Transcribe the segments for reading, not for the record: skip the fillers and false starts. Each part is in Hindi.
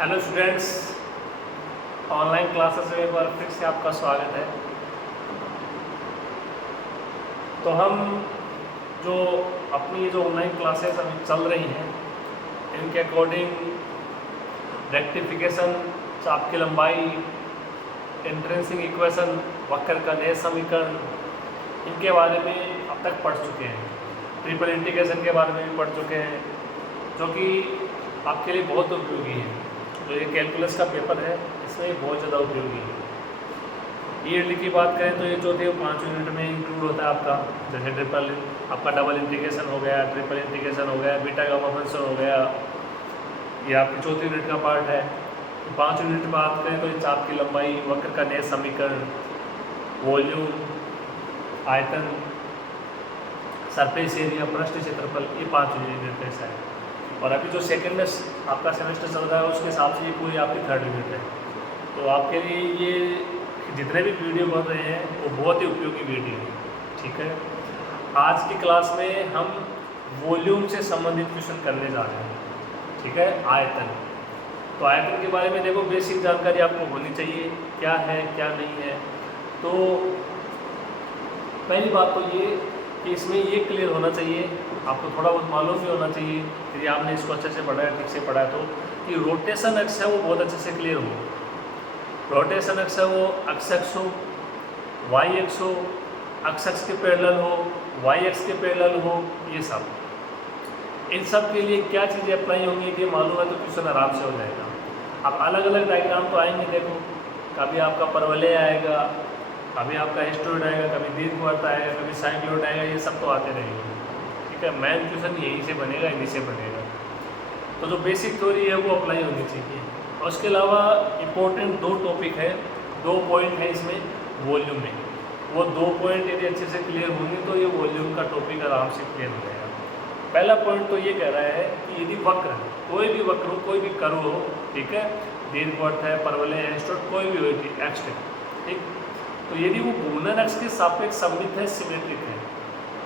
हेलो स्टूडेंट्स, ऑनलाइन क्लासेस में एक बार फिर से आपका स्वागत है। तो हम जो अपनी जो ऑनलाइन क्लासेस अभी चल रही हैं इनके अकॉर्डिंग रेक्टिफिकेशन, चाप की लंबाई, इंट्रिंसिक इक्वेशन, वक्र का नए समीकरण, इनके बारे में अब तक पढ़ चुके हैं। ट्रिपल इंटीग्रेशन के बारे में भी पढ़ चुके हैं, जो कि आपके लिए बहुत उपयोगी है। जो ये कैलकुलस का पेपर है इसमें बहुत ज़्यादा उपयोगी है। ईयरली की बात करें तो ये जो थे 5 यूनिट में इंक्लूड होता है आपका, जैसे ट्रिपल आपका डबल इंटीग्रेशन हो गया, ट्रिपल इंटीग्रेशन हो गया, बीटा गामा फंक्शन हो गया, ये आपकी चौथी यूनिट का पार्ट है। 5 यूनिट में बात करें तो ये चाप की लंबाई, वक्र का नए समीकरण, वॉल्यूम, आयतन, सरफेस एरिया, पृष्ठ क्षेत्रफल, ये 5 यूनिट में है। और अभी जो सेकेंड आपका सेमेस्टर चल रहा है उसके हिसाब से ये पूरी आपकी 3rd यूनिट है। तो आपके लिए ये जितने भी वीडियो बन रहे हैं वो बहुत ही उपयोगी वीडियो है, ठीक है। आज की क्लास में हम वॉल्यूम से संबंधित क्वेश्चन करने जा रहे हैं, ठीक है। आयतन, तो आयतन के बारे में देखो बेसिक जानकारी आपको होनी चाहिए, क्या है क्या नहीं है। तो पहली बात तो ये कि इसमें ये क्लियर होना चाहिए, आपको थोड़ा बहुत मालूम भी होना चाहिए यदि आपने इसको अच्छे से पढ़ा है, ठीक से पढ़ा है तो, कि रोटेशन अक्ष है वो बहुत अच्छे से क्लियर हो। रोटेशन अक्ष है वो एक्स हो, वाई एक्स हो, एक्स के पैरेलल हो, वाई एक्स के पैरेलल हो, ये सब, इन सब के लिए क्या चीज़ें अप्लाई होंगी कि मालूम है तो क्वेश्चन आराम से हो जाएगा। अब अलग अलग डायग्राम तो आएंगे, देखो कभी आपका परवलय आएगा, कभी आपका एस्ट्रॉयड आएगा, कभी दीर्घवृत्त आएगा, कभी साइक्लोइड आएगा, ये सब तो आते रहेंगे, ठीक है। मेन क्वेश्चन यहीं से बनेगा, इन्हीं से बनेगा। तो जो बेसिक थ्योरी है वो अप्लाई होनी चाहिए। और उसके अलावा इम्पोर्टेंट 2 टॉपिक है, 2 पॉइंट है इसमें वॉल्यूम में। वो 2 पॉइंट यदि अच्छे से क्लियर होंगे तो ये वॉल्यूम का टॉपिक आराम से क्लियर हो जाएगा। पहला पॉइंट तो ये कह रहा है कि यदि वक्र, कोई भी वक्र हो, कोई भी कर्व हो, ठीक है, दीर्घवृत्त है, परवलय है, एस्ट्रॉयड, कोई भी हो, एक्स, ठीक, तो यदि वो घूर्णन अक्ष के सापेक्ष सममित है, सिमेट्रिक है,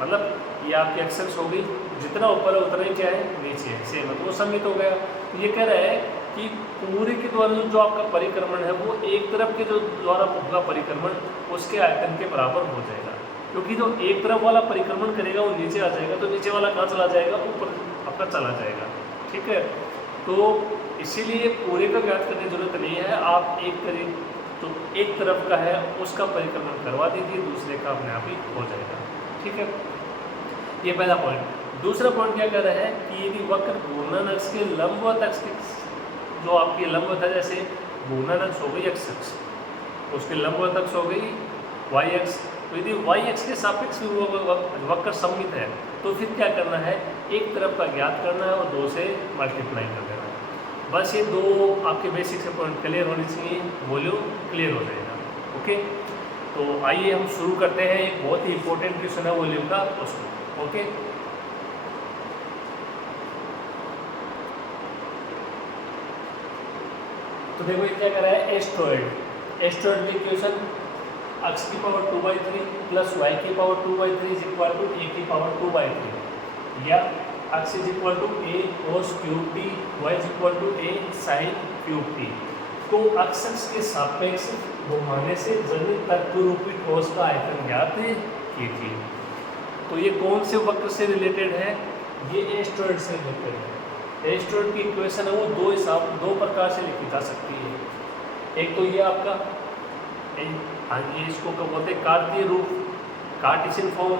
मतलब ये आपकी एक्सेस हो गई, जितना ऊपर है उतना ही क्या है, नीचे है, सेम है, तो वो सममित हो गया। तो ये कह रहा है कि पूरे के द्वारा जो आपका परिक्रमण है वो एक तरफ के जो द्वारा होगा परिक्रमण उसके आयतन के बराबर हो जाएगा, क्योंकि जो एक तरफ वाला परिक्रमण करेगा वो नीचे आ जाएगा, तो नीचे वाला कहाँ चला जाएगा, ऊपर आपका चला जाएगा, ठीक है। तो इसीलिए पूरे का ज्ञात करने की जरूरत नहीं है, आप एक करें तो एक तरफ का है उसका परिक्रमण करवा दीजिए, दूसरे का अपने आप ही हो जाएगा, ठीक है। ये पहला पॉइंट। दूसरा पॉइंट क्या कह रहा है कि यदि वक्र घूर्णन अक्ष के लंबवत अक्ष के, जो आपकी लंबवत है, जैसे घूर्णन अक्ष हो गई एक्स अक्ष, उसके लंबवत अक्ष हो गई वाई अक्ष, तो यदि वाई अक्ष के सापेक्ष वक्र सममित है तो फिर क्या करना है, एक तरफ का ज्ञात करना है और 2 से मल्टीप्लाई कर देना है। बस ये 2 आपके बेसिक से पॉइंट क्लियर होने चाहिए, वॉल्यूम क्लियर हो जाएगा, ओके। तो आइए हम शुरू करते हैं, एक बहुत ही इंपॉर्टेंट क्वेश्चन है वॉल्यूम का, उसको, ओके। तो देखो ये क्या कर रहा है, एस्ट्रॉयड, एस्ट्रॉयड की इक्वेशन x की पावर 2/3 प्लस y की power 2/3 is equal to a की पावर 2/3, या x is equal to a cos cube t, y is equal to a sin cube t को x के सापेक्ष घुमाने से जनित तत्व रूपी ठोस का आयतन ज्ञात कीजिए। तो ये कौन से वक्र से रिलेटेड है, ये एस्ट्रॉयड से रिलेटेड है। एस्ट्रॉयड की इक्वेशन है वो 2 प्रकार से लिखी जा सकती है। एक तो ये आपका, हाँ ये इसको क्या बोलते हैं, कार्तीय रूप, कार्टेशियन फॉर्म,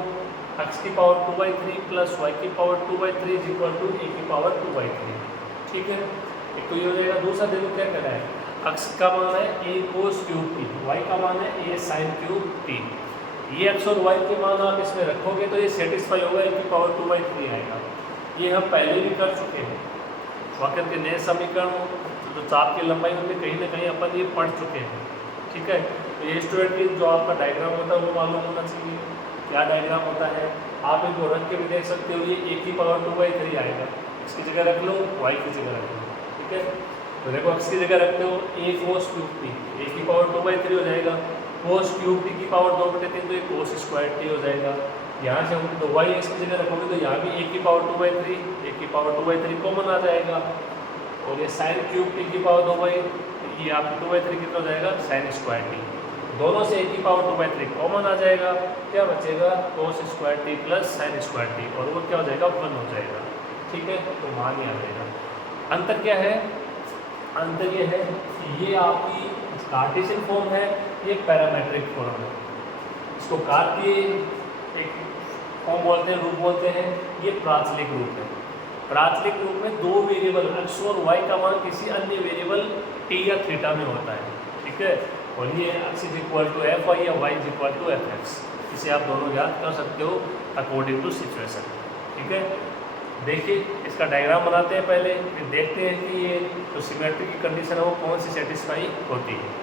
x की पावर 2/3 प्लस y की power 2/3 is equal to a की पावर 2/3, ठीक है। एक तो ये हो जाएगा। दूसरा देखो क्या कर रहा है, x का मान है a cos cube t, y का मान है a sin क्यूब t। ये x और y के मान आप इसमें रखोगे तो ये सेटिस्फाई होगा, a की पावर 2/3 आएगा। ये हम पहले भी कर चुके हैं, वक्र के नए समीकरण जो चाप की लंबाई उनमें कहीं ना कहीं अपन ये पढ़ चुके हैं, ठीक है। तो ये स्टूडेंट की जो आपका डायग्राम होता है वो मालूम होना चाहिए, क्या डायग्राम होता है। आप इनको रख के भी देख सकते हो, ये a की पावर 2/3 आएगा, इसकी जगह रख लो, y की जगह रख लो, ठीक है। तो देखो x की जगह रखते हो a cos cube t, a की पावर 2/3 हो जाएगा, cos क्यूब t की पावर 2/3 तो ये cos स्क्वायर t हो जाएगा। यहाँ से हम तो y इसकी जगह रखोगे तो यहाँ भी a की पावर 2/3, a की पावर 2/3 कॉमन आ जाएगा, और ये साइन क्यूब टी की पावर 2/, ये आपकी 2/3 कितना हो जाएगा, साइन स्क्वायर टी। दोनों से ए की पावर 2/3 कॉमन आ जाएगा, क्या बचेगा, cos square T plus sine square T, और वो क्या हो जाएगा, 1 हो जाएगा। ठीक है, तो मान ही आ जाएगा। अंतर क्या है, अंतर ये है कि ये आपकी कार्टेशियन फॉर्म है, ये पैरामेट्रिक फॉर्म है। इसको कार्तीय एक फॉर्म बोलते हैं, रूप बोलते हैं, ये प्राचलिक रूप है। प्राचलिक रूप में दो वेरिएबल x और y का मान किसी अन्य वेरिएबल t या थीटा में होता है। ठीक है, और ये x = fy या y = fx, इसे आप दोनों याद कर सकते हो अकॉर्डिंग टू सिचुएशन। ठीक है, देखिए इसका डायग्राम बनाते हैं पहले, फिर देखते हैं कि ये जो सिमेट्री की कंडीशन है वो कौन सी सेटिस्फाई होती है।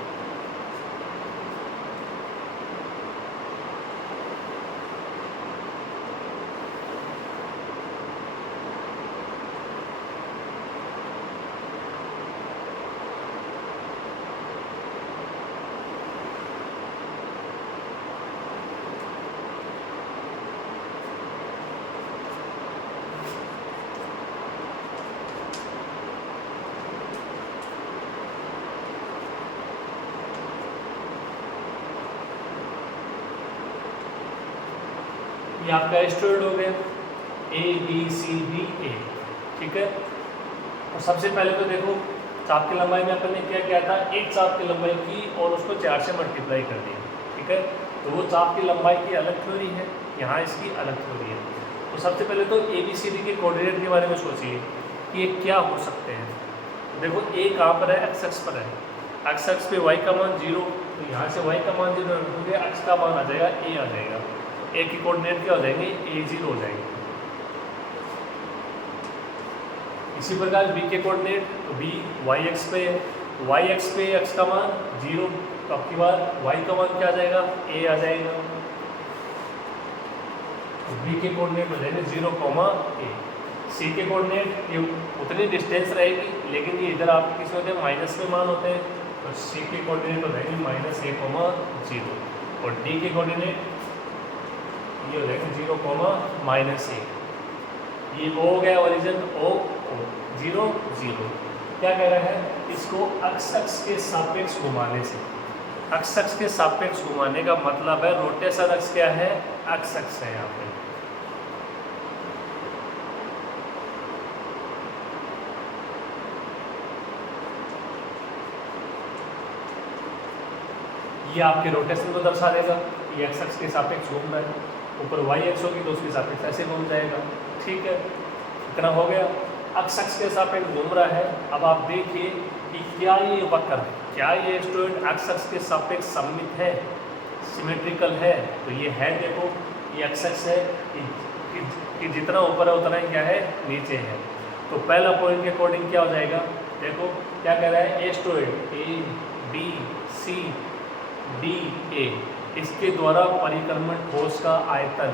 ये आपका स्टूडेंट हो गया ABCDA। ठीक है, तो सबसे पहले तो देखो चाप की लंबाई में अपन ने क्या किया था, एक चाप की लंबाई की और उसको 4 से मल्टीप्लाई कर दिया। ठीक है, तो वो चाप की लंबाई की अलग थ्योरी है, यहाँ इसकी अलग थ्योरी है। तो सबसे पहले तो ABCD के कोऑर्डिनेट के बारे में सोचिए कि ये क्या हो सकते हैं। देखो A कहाँ पर है, x अक्ष पर है, x अक्ष पे y का मान 0, तो यहाँ से y का मान 0 रखोगे, x का मान आ जाएगा A आ जाएगा। A की कोऑर्डिनेट क्या हो जाएंगे, A0 हो जाएंगे। इसी प्रकार B के कोऑर्डिनेट, तो B y अक्ष पे है, y अक्ष पे x का मान 0, तो आपकी बार y का मान क्या आ जाएगा, A आ जाएगा। तो B के कोऑर्डिनेट हो जाएंगे 0, A। C के कोऑर्डिनेट ये उतनी डिस्टेंस रहेगी, लेकिन ये इधर आप किस होते हैं, माइनस में मान होते हैं, तो C के कोऑर्डिनेट हो जाएंगे -a, 0, और D के कोऑर्डिनेट ये हो जाएगा 0, -a। ये O हो गया ओरिजिन, O 0 0। क्या कह रहा है, इसको अक्ष के सापेक्ष घुमाने से, अक्ष के सापेक्ष घुमाने का मतलब है रोटेशन अक्ष क्या है, अक्ष है यहाँ पे। ये आपके रोटेशन को दर्शा देगा, ये अक्ष के सापेक्ष घूम रहा है, ऊपर y अक्ष होगी तो उसके सापेक्ष ऐसे घूम जाएगा। ठीक है, इतना हो गया, अक्ष के सापेक्ष घूम रहा है। अब आप देखिए कि क्या ये वक्र है, क्या ये स्टूडेंट अक्ष के सापेक्ष सममित है, सिमेट्रिकल है, तो ये है। देखो ये अक्ष है कि जितना ऊपर है उतना ही क्या है, नीचे है। तो पहला पॉइंट के अकॉर्डिंग क्या हो जाएगा, देखो क्या कह रहा है, ए स्टूडेंट ABCDA, इसके द्वारा परिक्रमण ठोस का आयतन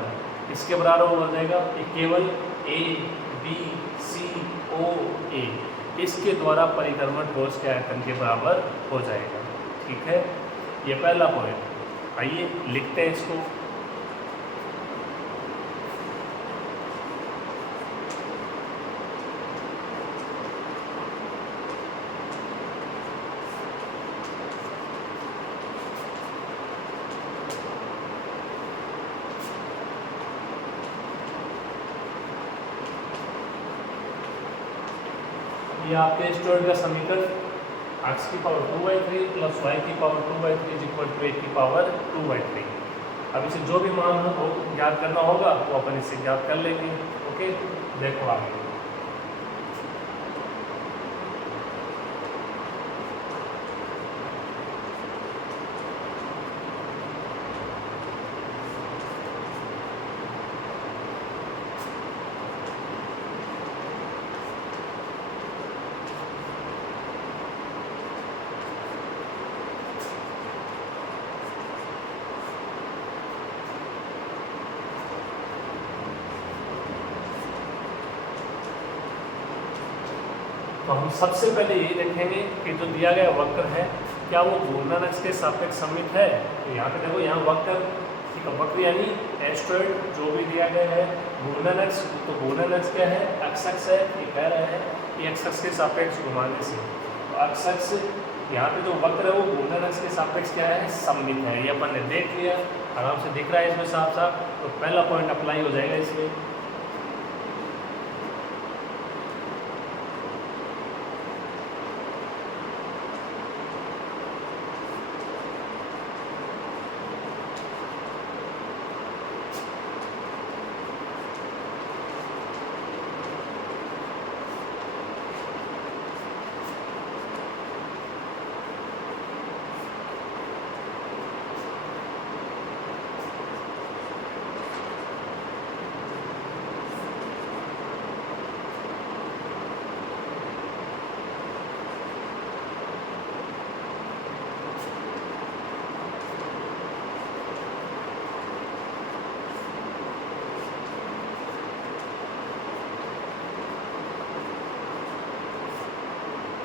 इसके बराबर हो जाएगा, केवल ABCOA इसके द्वारा परिक्रमण ठोस के आयतन के बराबर हो जाएगा। ठीक है, ये पहला पॉइंट। आइए लिखते हैं इसको। ये आपके स्टूडेंट का समीकरण, x की पावर 2/3 प्लस y की पावर 2/3 = a की पावर 2/3। अब इसे जो भी मान हो ज्ञात करना होगा वो अपन इससे ज्ञात कर लेंगे। ओके, देखो आगे। तो हम सबसे पहले ये देखेंगे कि जो दिया गया वक्र है क्या वो घूर्णन अक्ष के सापेक्ष सममित है। तो यहाँ पे देखो, यहाँ वक्र, ठीक है, वक्र यानी एस्ट्रॉइड जो भी दिया गया है, घूर्णन अक्ष, तो घूर्णन अक्ष क्या है, एक्स अक्ष है, ये कह रहे हैं एक्स अक्ष के सापेक्ष घुमाने से। तो एक्स अक्ष यहाँ पे जो वक्र है वो घूर्णन अक्ष के सापेक्ष क्या है, सममित है। ये अपन ने देख लिया, आराम से दिख रहा है इसमें साफ साफ। तो पहला पॉइंट अप्लाई हो जाएगा इसमें।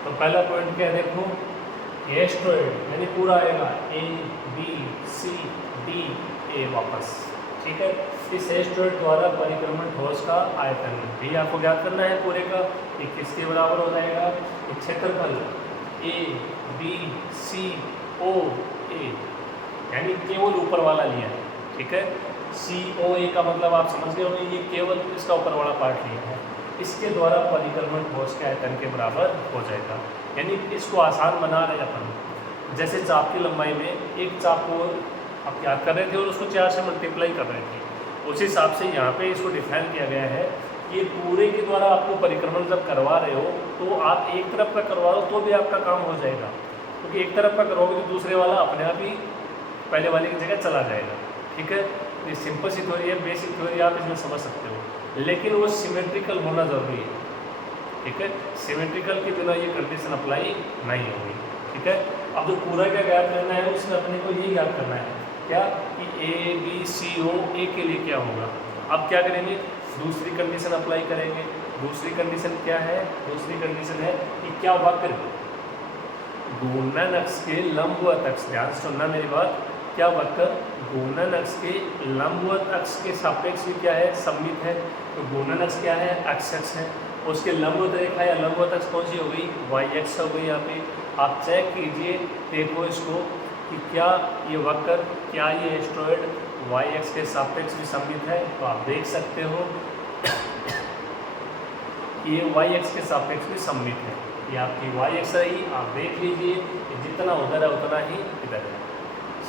तो पहला पॉइंट क्या है, देखो एस्ट्रॉइड यानी पूरा आएगा A B C D A वापस, ठीक है। इस एस्ट्रॉइड द्वारा परिक्रमण ठोस का आयतन भी आपको ज्ञात करना है पूरे का, ये किसके बराबर हो जाएगा, क्षेत्रफल ए बी सी ओ ए, यानी केवल ऊपर वाला लिया है, ठीक है। सी ओ ए का मतलब आप समझ गए होंगे, ये केवल इसका ऊपर वाला पार्ट लिया है, इसके द्वारा परिक्रमण ठोस के आयतन के बराबर हो जाएगा। यानी इसको आसान बना रहे अपन, जैसे चाप की लंबाई में एक चाप को आप याद कर रहे थे और उसको 4 से मल्टीप्लाई कर रहे थे, उस हिसाब से यहाँ पे इसको डिफाइन किया गया है। ये पूरे के द्वारा आपको परिक्रमण जब करवा रहे हो तो आप एक तरफ का करवा रहे हो तो भी आपका काम हो जाएगा, क्योंकि एक तरफ का करोगे तो दूसरे वाला अपने आप ही पहले वाले की जगह चला जाएगा, ठीक है। ये सिंपल सी थ्योरी है, बेसिक थ्योरी आप इसमें समझ सकते हो, लेकिन वो सिमेट्रिकल होना ज़रूरी है, ठीक है। सिमेट्रिकल के बिना ये कंडीशन अप्लाई नहीं होगी, ठीक है। अब जो पूरा का ज्ञात करना है उसमें अपने को ये याद करना है क्या कि ए बी सी ओ ए के लिए क्या होगा। अब क्या करेंगे, दूसरी कंडीशन अप्लाई करेंगे। दूसरी कंडीशन क्या है, दूसरी कंडीशन है कि क्या वक्र घूर्णन अक्ष के लंबवत अक्ष, ध्यान से सुनना मेरी बात, क्या वक्र घूर्णन अक्ष के लंबवत अक्ष के सापेक्ष भी क्या है, सममित है। तो घूर्णन अक्ष क्या है, एक्स अक्ष है, उसके लंबवत रेखा या लंबवत अक्ष कौन सी हो गई, वाई एक्स हो गई। यहाँ पे आप चेक कीजिए, देखो इसको कि क्या ये वक्र, क्या ये एस्ट्रॉइड वाई एक्स के सापेक्ष भी सममित है। तो आप देख सकते हो कि ये वाई एक्स के सापेक्ष भी सममित है। ये आपकी वाई एक्स रही, आप देख लीजिए जितना उधर है उतना ही इधर है।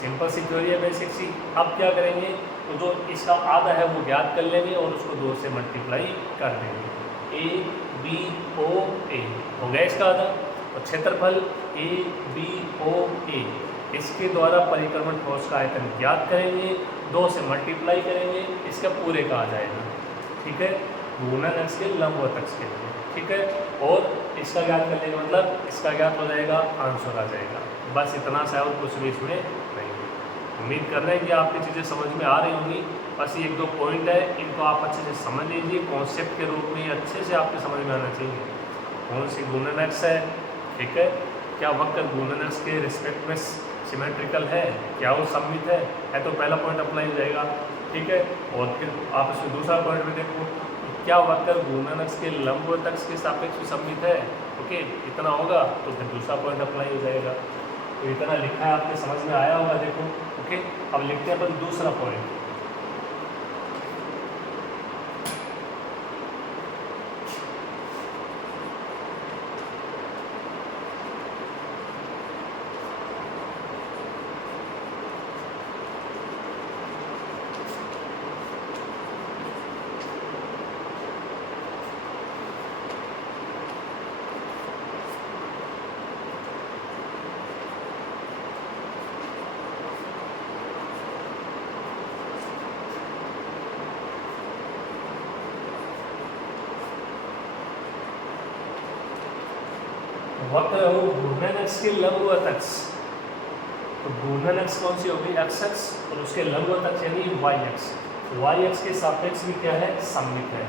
सिंपल सी थ्योरी है, बेसिक सी। अब क्या करेंगे, तो जो इसका आधा है वो ज्ञात कर लेंगे और उसको 2 से मल्टीप्लाई कर देंगे। ए बी ओ ए हो गया इसका आधा, और क्षेत्रफल ए बी ओ ए, इसके द्वारा परिक्रमण ठोस का आयतन ज्ञात करेंगे, 2 से मल्टीप्लाई करेंगे, इसका पूरे का आ जाएगा, ठीक है। घूर्णन अक्ष के लंबवत अक्ष के लिए, ठीक है। और इसका ज्ञात करने का मतलब इसका ज्ञात हो जाएगा, आंसर आ जाएगा। बस इतना सा और कुछ भी इसमें नहीं। उम्मीद कर रहे हैं कि आपकी चीज़ें समझ में आ रही होंगी। बस ये 1-2 पॉइंट है, इनको आप अच्छे से समझ लीजिए, कॉन्सेप्ट के रूप में अच्छे से आपके समझ में आना चाहिए। कौन सी घूर्णन अक्ष है, ठीक है, क्या वक्र घूर्णन अक्ष के रिस्पेक्ट में सिमेट्रिकल है, क्या वो सममित है तो पहला पॉइंट अप्लाई हो जाएगा, ठीक है। और फिर आप इसमें दूसरा पॉइंट में देखो, क्या वक्र घूर्णन अक्ष के लंबवत अक्ष के सापेक्ष भी सममित है, ओके, इतना होगा तो फिर दूसरा पॉइंट अप्लाई हो जाएगा। तो इतना लिखा है, आपके समझ में आया होगा, देखो, ओके। अब लिखते हैं अपन दूसरा पॉइंट। वक्र हो घूर्णन अक्ष के लंबवत अक्ष, तो घूर्णन अक्ष कौन सी होगी, एक्स अक्ष, और उसके लंबवत अक्ष यानी वाई अक्ष। वाई अक्ष के सापेक्ष भी क्या है, सममित है,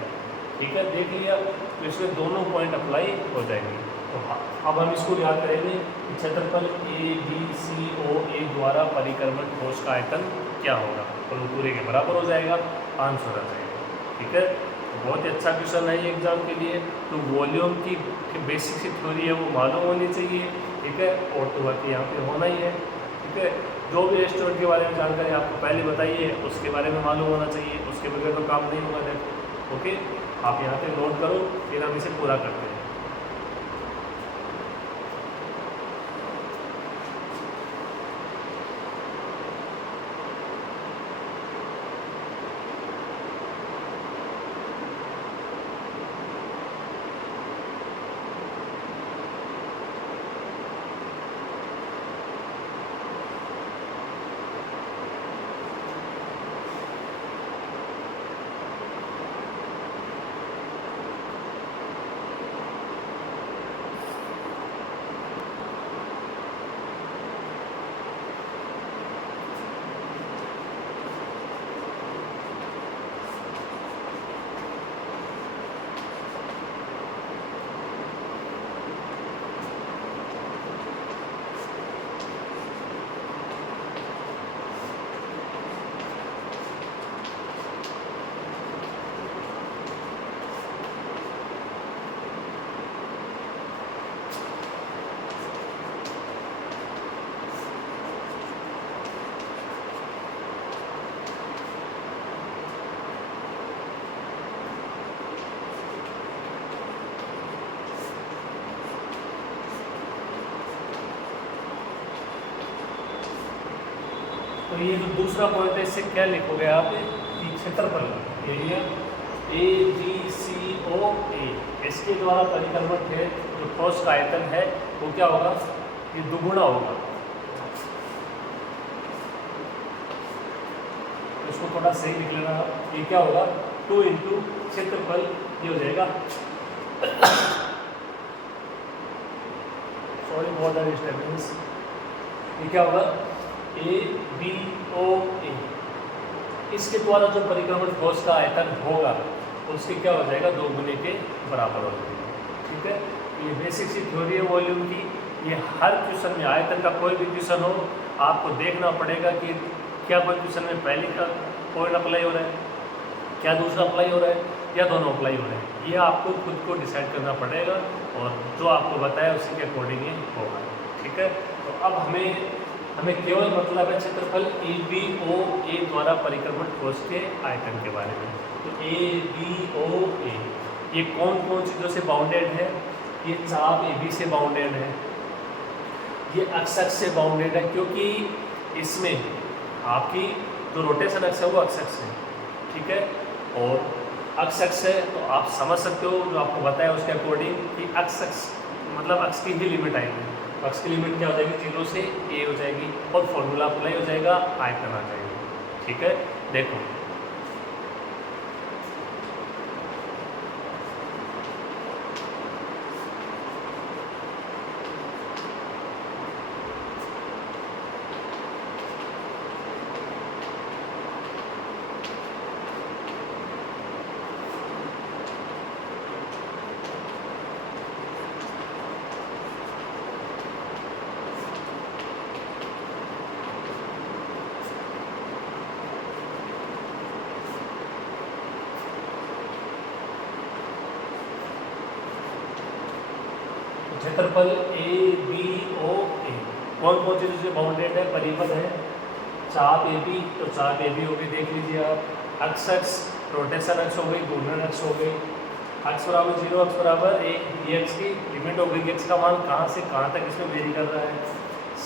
ठीक है। देख लिया, तो इसमें दोनों पॉइंट अप्लाई हो जाएंगे। तो अब हम इसको याद करेंगे कि क्षेत्रफल ए बी सी ओ ए द्वारा परिक्रमण ठोस का आयतन क्या होगा, तो वो पूरे के बराबर हो जाएगा, आंसर आ जाएगा, ठीक है। बहुत ही अच्छा क्वेश्चन है ये एग्जाम के लिए। तो वॉल्यूम की बेसिक सी थ्योरी है वो मालूम होनी चाहिए, ठीक है, और तो बाकी यहाँ पे होना ही है, ठीक है। जो भी स्टूडेंट के बारे में जानकारी आपको पहले बताइए उसके बारे में मालूम होना चाहिए, उसके बगैर तो काम नहीं होगा। देखो ओके, आप यहाँ पे नोट करो, फिर हम इसे पूरा करते हैं। तो ये जो दूसरा पॉइंट है इससे क्या लिखोगे आप कि क्षेत्रफल एरिया ABCOA इसके द्वारा परिक्रमण है जो ठोस का आयतन है वो क्या होगा, ये दुगुना होगा। इसको थोड़ा सही लिख लेना, ये क्या होगा 2 इंटू क्षेत्रफल, ये हो जाएगा सॉरी बहुत डिस्टर्बेंस, ये क्या होगा ABOA, इसके द्वारा जो परिक्रमण ठोस का आयतन होगा उसके क्या हो जाएगा 2 गुने के बराबर हो जाएगा, ठीक है। ये बेसिक सी थ्योरी है वॉल्यूम की। ये हर क्वेश्चन में आयतन का कोई भी क्वेश्चन हो आपको देखना पड़ेगा कि क्या कोई क्वेश्चन में पहले का पॉइंट अप्लाई हो रहा है, क्या दूसरा अप्लाई हो रहा है, या दोनों अप्लाई हो रहे हैं, ये आपको खुद को डिसाइड करना पड़ेगा और जो आपको बताया उसी के अकॉर्डिंग ही होगा, ठीक है। तो अब हमें केवल मतलब है क्षेत्रफल ABOA द्वारा परिक्रमण ठोस के आयतन के बारे में। तो ABOA ये कौन कौन चीज़ों से बाउंडेड है, ये चाप AB से बाउंडेड है, ये अक्ष से बाउंडेड है क्योंकि इसमें आपकी जो रोटेशन अक्ष है वो अक्ष है, ठीक है। और अक्ष है तो आप समझ सकते हो जो आपको बताया उसके अकॉर्डिंग कि अक्ष मतलब अक्ष की ही लिमिट आएगी। अक्ष की लिमिट क्या हो जाएगी 0 से A हो जाएगी और फॉर्मूला अप्लाई हो जाएगा, आयतन आ जाएगा, ठीक है। देखो क्षेत्रफल ABOA कौन कौन चीज़ों से बाउंडेड है, परिपथ है, चाप AB, तो चाप AB हो गई, देख लीजिए आप, अक्ष रोटेशन अक्ष हो गई, घूर्णन अक्ष हो गई, अक्ष बराबर 0 अक्ष बराबर 1, ये अक्ष की लिमिट हो गई, x का मान कहाँ से कहाँ तक इसमें वेरी कर रहा है,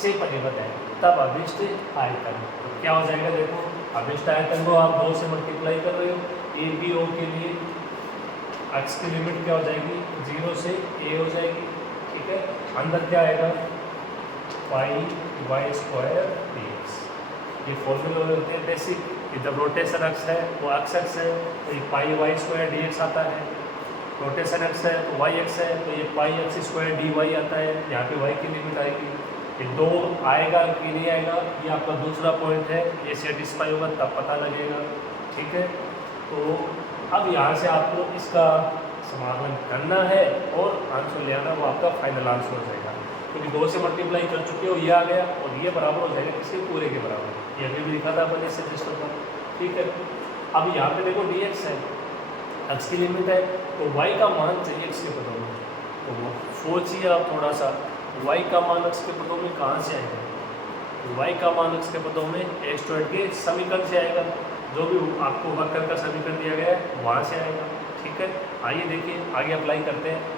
से परिपथ है। तब अभिष्ट आयतन तो क्या हो जाएगा, देखो अभिष्ट आयतन को आप 2 से मल्टीप्लाई कर रहे हो, ABO के लिए अक्ष की लिमिट क्या हो जाएगी 0 से A हो जाएगी, ठीक है। अंदर क्या आएगा पाई वाई स्क्वायर dx, ये फॉर्मूले होते हैं बेसिक कि जब रोटेशन अक्ष है वो अक्ष है तो ये पाई वाई स्क्वायर dx आता है, रोटेशन अक्ष है तो वाई अक्ष है तो ये पाई एक्स स्क्वायर dy आता है, यहाँ पे y की लिमिट आएगी। ये 2 आएगा कि नहीं आएगा ये आपका दूसरा पॉइंट है, ये सेटिस्फाई होगा तब पता लगेगा, ठीक है। तो अब यहाँ से आपको इसका समाधान करना है और आंसर ले आना, वो आपका फाइनल आंसर हो जाएगा क्योंकि 2 से मल्टीप्लाई कर चुके हो, ये आ गया और ये बराबर हो जाएगा किसके पूरे के बराबर, ये अभी भी लिखा था अपन इस रजिस्टर पर, ठीक है। अब यहाँ पे देखो dx है, एक्स की लिमिट है, तो वाई का मान चाहिए एक्स के पदों में। तो वो सोचिए आप थोड़ा सा, वाई का मान एक्स के पदों में कहाँ से आएगा? तो वाई का मान एक्स के पदों में ए स्क्वायर के समीकरण से आएगा, जो भी आपको वक्र का समीकरण दिया गया है वहाँ से आएगा। ठीक है, आइए देखिए आगे अप्लाई करते हैं।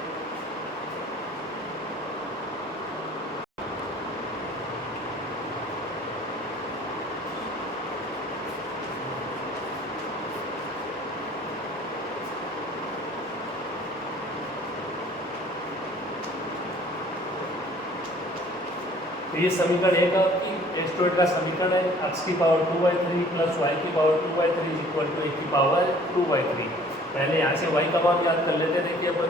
तो ये समीकरण एक आपकी ए स्क्वायर का समीकरण है, एक्स की पावर 2/3 प्लस वाई की पावर 2/3 इज इक्वल टू ए की पावर 2/3। पहले यहाँ से वाई का मान याद कर लेते, देखिए अपन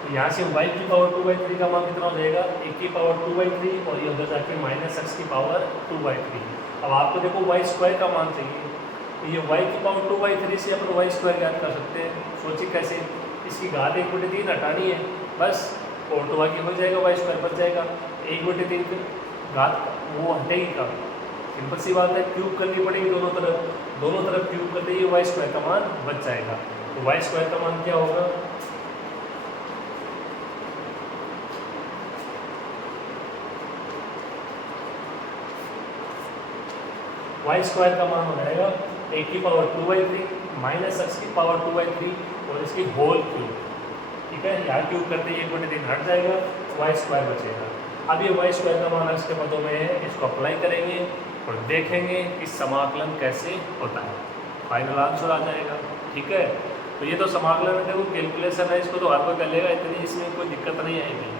तो यहाँ से y की पावर 2/3 का मान कितना हो जाएगा? ए की पावर 2/3 और ये उधर जाके माइनस एक्स की पावर 2/3। अब आपको देखो वाई स्क्वायर का मान चाहिए, तो ये y की पावर 2/3 से अपन वाई स्क्वायर ज्ञात कर सकते हैं। सोचिए कैसे, इसकी घात 1/3 हटानी है बस, और तो बाकी हो जाएगा, वाई स्क्वायर बच जाएगा। 1/3 घात वो हटेगी कब? सिंपल सी बात है, क्यूब करनी पड़ेगी दोनों तरफ क्यूब करते ही वाई स्क्वायर का मान बच जाएगा। तो वाई स्क्वायर का मान क्या होगा? वाई स्क्वायर का मान हो जाएगा ए की पावर 2/3 माइनस एक्स की पावर 2/3 और इसकी होल क्यूब। ठीक है, यहाँ क्यूब करते ही 1/3 हट जाएगा, वाई स्क्वायर बचेगा। अब ये वाई स्क्वायर का मान एक्स के पदों में है, इसको अप्लाई करेंगे और देखेंगे कि समाकलन कैसे होता है, फाइनल आंसर आ जाएगा। ठीक है, तो ये तो समाकलन है, वो कैलकुलेशन है, इसको तो हर कोई कर लेगा, इतनी इसमें कोई दिक्कत नहीं आएगी।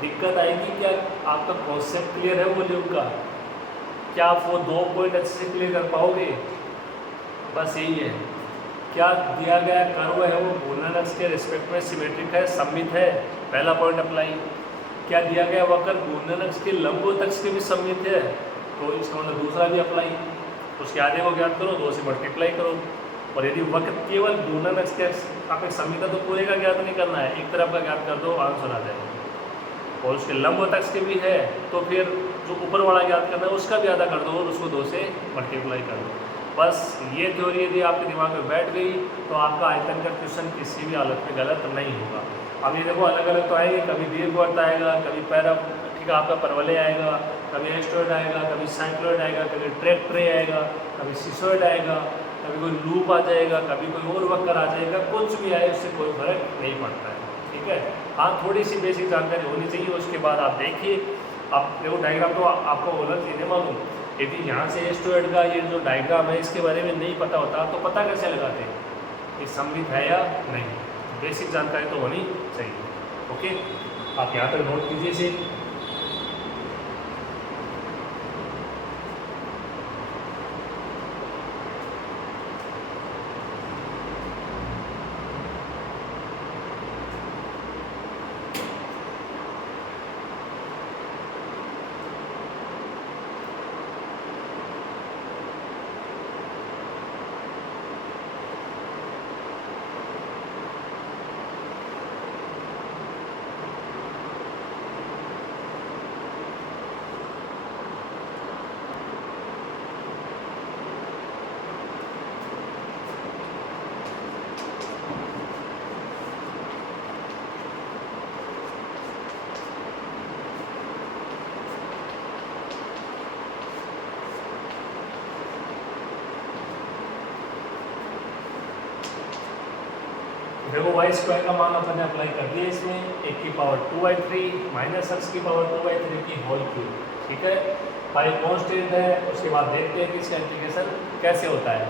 दिक्कत आएगी क्या आपका कॉन्सेप्ट क्लियर है वॉल्यूम का? क्या आप वो 2 पॉइंट अच्छे से क्लियर कर पाओगे? बस यही है। क्या दिया गया कर्व है वो घूर्णन अक्ष के रिस्पेक्ट में सिमेट्रिक है, सममित है, पहला पॉइंट अप्लाई। क्या दिया गया वक्र घूर्णन अक्ष के लंबवत अक्ष के भी सममित है, तो इसका मतलब दूसरा भी अप्लाई। उसके आधे को ज्ञात करो, 2 से मल्टीप्लाई करो। और यदि वक्र केवल घूर्णन अक्ष के आप सममित है तो पूरे का ज्ञात नहीं करना है, एक तरफ का ज्ञात कर दो, आंसर आ जाएगा। और उसके लंबवत अक्ष के भी है तो फिर जो ऊपर वाला ज्ञात करना है उसका भी आधा कर दो और उसको 2 से मल्टीप्लाई कर दो। बस ये थ्योरी यदि आपके दिमाग में बैठ गई तो आपका आयतन का क्वेश्चन किसी भी हालत में गलत नहीं होगा। अब ये देखो अलग अलग तो आएंगे, कभी दीर्घवृत्त आएगा, कभी पैरा ठीक है आपका परवलय आएगा, कभी एस्ट्रॉयड आएगा, कभी साइक्लॉयड आएगा, कभी ट्रैक ट्रे आएगा, कभी सिसॉयड आएगा, कभी कोई लूप आ जाएगा, कभी कोई और वक्र आ जाएगा। कुछ भी आए उससे कोई फर्क नहीं पड़ता है। ठीक है, हाँ थोड़ी सी बेसिक जानकारी होनी चाहिए, उसके बाद आप देखिए। आप देखो डायग्राम तो आपको होना चाहिए मालूम। यदि यहाँ से एस्ट्रॉयड का ये जो डायग्राम है इसके बारे में नहीं पता होता तो पता कैसे लगाते हैं ये सममित है या नहीं? बेसिक जानकारी तो होनी चाहिए। ओके, आप यहाँ तक नोट कीजिए इसे। देखो वाई स्क्वायर का मान अपन ने अप्लाई कर दिया इसमें, ए की पावर 2/3 माइनस एक्स की पावर 2/3 की होल क्यूब। ठीक है, पाई कांस्टेंट है। उसके बाद देखते हैं कि इसका इंटीग्रेशन कैसे होता है।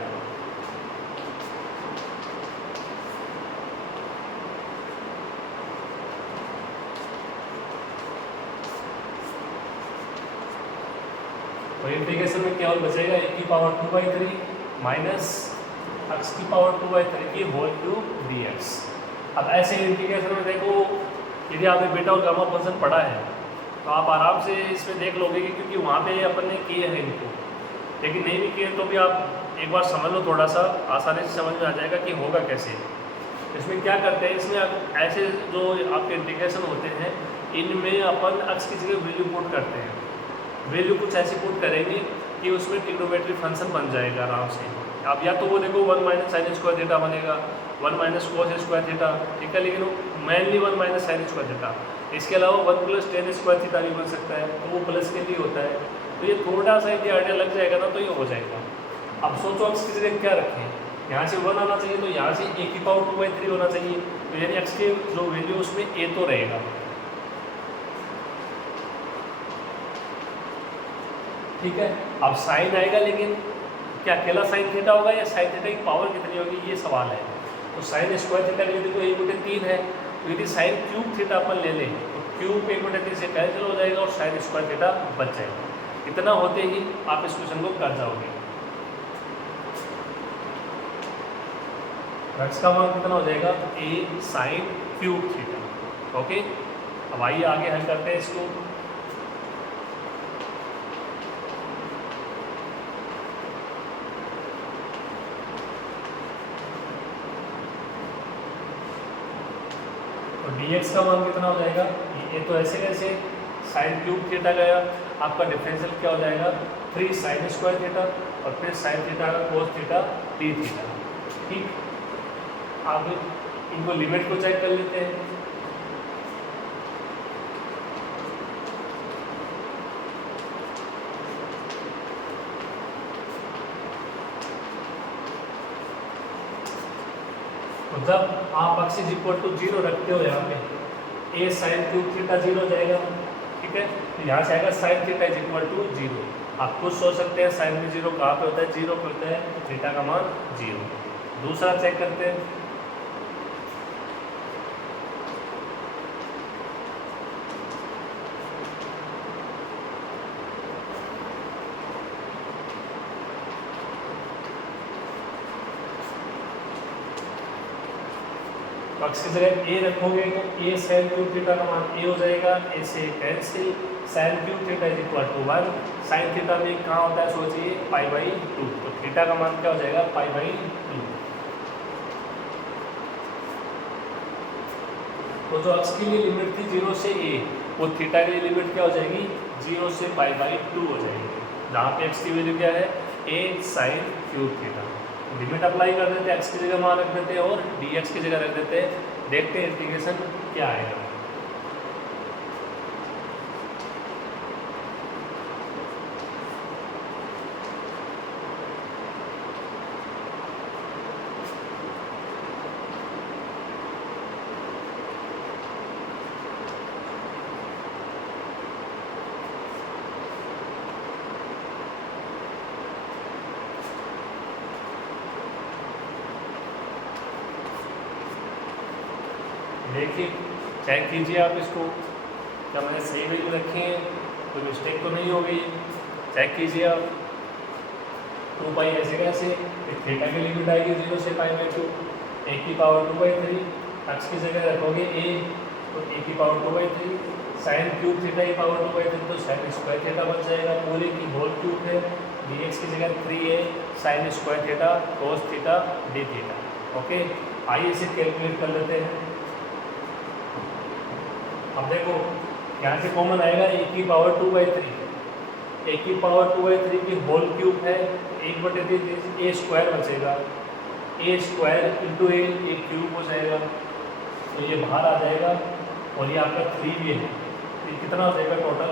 तो इंटीग्रेशन में क्या बचेगा? ए की पावर 2/3 माइनस एक्स की पावर 2/3 की होल क्यूब dx। अब ऐसे इंटीग्रेशन में देखो, यदि आपने बीटा और गामा फंक्शन पढ़ा है तो आप आराम से इसमें देख लोगे कि क्योंकि वहाँ पे अपन ने किए हैं इनको, लेकिन नहीं भी किए तो भी आप एक बार समझ लो, थोड़ा सा आसानी से समझ में आ जाएगा कि होगा कैसे। इसमें क्या करते हैं, इसमें ऐसे जो आपके इंटीग्रेशन होते हैं इनमें अपन एक्स की जगह वैल्यू पुट करते हैं। वैल्यू कुछ ऐसी पुट करेंगे कि उसमें ट्रिग्नोमेट्री फंक्शन बन जाएगा आराम से। अब या तो वो देखो 1 माइनस साइन स्क्वायर थीटा बनेगा, 1 माइनस कोस स्क्वायर थीटा, ठीक है, लेकिन वो mainly 1 minus sine square theta. इसके अलावा 1 प्लस टेन स्क्वायर थीटा भी बन सकता है, तो वो प्लस के लिए होता है। तो ये थोड़ा सा यदि आइडिया लग जाएगा ना तो ये हो जाएगा। अब सोचो एक्स की जगह क्या रखें, यहाँ से 1 आना चाहिए, तो यहाँ से a की पावर 2/3 होना चाहिए, तो यानी एक्स के जो वैल्यू उसमें a तो रहेगा, ठीक है। अब साइन आएगा, लेकिन क्या अकेला साइन थीटा होगा या साइन थीटा की पावर कितनी होगी, ये सवाल है। तो साइन स्क्वायर थीटा के लिए देखो 1/3 है, तो यदि साइन क्यूब थीटा अपन ले लें तो क्यूब 1/3 से कैंसिल हो जाएगा और साइन स्क्वायर थीटा बच जाएगा। इतना होते ही आप इस क्वेश्चन को कर जाओगे। एक्स का मान कितना हो जाएगा, a sign cube theta. Okay, अब आइए आगे हल करते हैं इसको। dx का मान कितना हो जाएगा, ये तो ऐसे कैसे साइन क्यूब थीटा गया, आपका डिफरेंशियल क्या हो जाएगा 3 साइन स्क्वायर थीटा और फिर साइन थीटा का कोस थीटा d थीटा, ठीक। अब इनको लिमिट को चेक कर लेते हैं। तो जब आप x इज इक्वल टू 0 रखते हो यहाँ पे a साइन क्यूब थीटा 0 हो जाएगा, ठीक है। तो यहाँ से आएगा sine theta is equal to 0। आप खुद सोच सकते हैं साइन में 0 कहाँ पे होता है, 0 पे होता है, तो थीटा का मान 0। दूसरा चेक करते हैं। तो x की जगह a रखोगे तो a साइन क्यूब थीटा का मान a हो जाएगा, a से cancel, sine cube theta is equal to 1, sine theta में कहाँ होता है सोचिए π/2, तो थीटा का मान क्या हो जाएगा π/2। तो जो x के लिए लिमिट थी 0 से a, वो थीटा के लिए लिमिट क्या हो जाएगी 0 से π/2 हो जाएगी, जहाँ पे x की वैल्यू क्या है a sign cube theta. Limit apply कर देते हैं, x की जगह मान रख देते हैं और dx की जगह रख देते हैं, देखते हैं इंटीग्रेशन क्या आएगा। देखिए चेक कीजिए आप इसको, क्या मैंने सही वैल्यू रखी है, कोई मिस्टेक तो नहीं हो गई। चेक कीजिए आप, 2 ऐसे कैसे, थीटा की लिमिट आएगी 0 से π/2, a की पावर 2/3, x की जगह रखोगे a, तो a की पावर 2/3, साइन क्यूब थीटा की पावर 2/3, तो साइन स्क्वायर थीटा बन जाएगा, पूरे की होल क्यूब है, dx की जगह 3a sign square theta cos theta d theta. Okay, आइए इसे कैलकुलेट कर लेते हैं। अब देखो यहाँ से कॉमन आएगा a की पावर 2/3, a की पावर 2/3 की होल क्यूब है, 1/3 a स्क्वायर बचेगा, a square into a cube हो जाएगा, तो ये बाहर आ जाएगा और ये आपका 3 भी है, तो ये कितना हो जाएगा टोटल,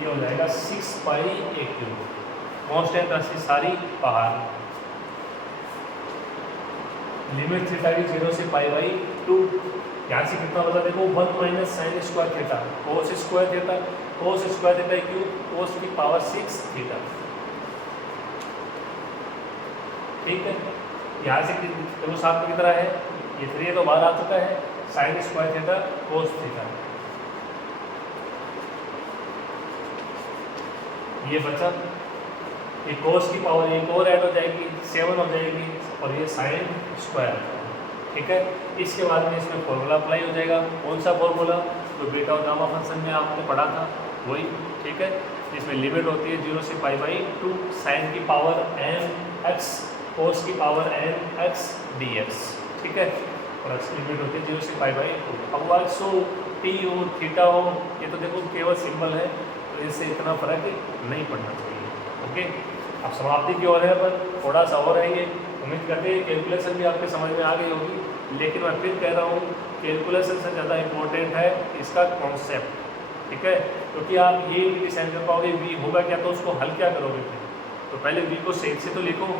ये हो जाएगा 6π/a³। कॉन्स्टेंट राशि सारी बाहर। लिमिट थीटा की 0 से π/2, यहाँ से कितना बचा देखो 1 minus sine square theta cos square theta, cos square theta cube cos की पावर 6 थीटा, ठीक है। यहाँ से देखो साथ में कितना है, ये 3 तो बाहर आ चुका है, sign square theta cos theta, ये बचा, ये कोस की पावर एक और ऐड हो जाएगी 7 हो जाएगी, और ये साइन स्क्वायर, ठीक है। इसके बाद में इसमें फॉर्मूला अप्लाई हो जाएगा, कौन सा फॉर्मूला, जो बीटा और गामा फंक्शन में आपने पढ़ा था वही, ठीक है। इसमें लिमिट होती है 0 से π/2, साइन की पावर n x कोस की पावर n x dx, ठीक है, और x की लिमिट होती है 0 से π/2। अब 100 t हो थीटा हो, ये तो देखो केवल सिंबल है, तो तो इससे इतना फर्क नहीं पड़ना चाहिए। ओके, अब समाप्ति की ओर है, पर थोड़ा सा और है ये। उम्मीद करते हैं कैलकुलेशन भी आपके समझ में आ गई होगी, लेकिन मैं फिर कह रहा हूँ कैलकुलेशन से ज़्यादा इम्पोर्टेंट है इसका कॉन्सेप्ट। ठीक है, क्योंकि आप ये भी डिसाइड कर पाओगे वी होगा क्या, तो उसको हल क्या करोगे फिर। तो पहले वी को सेक से तो लिखो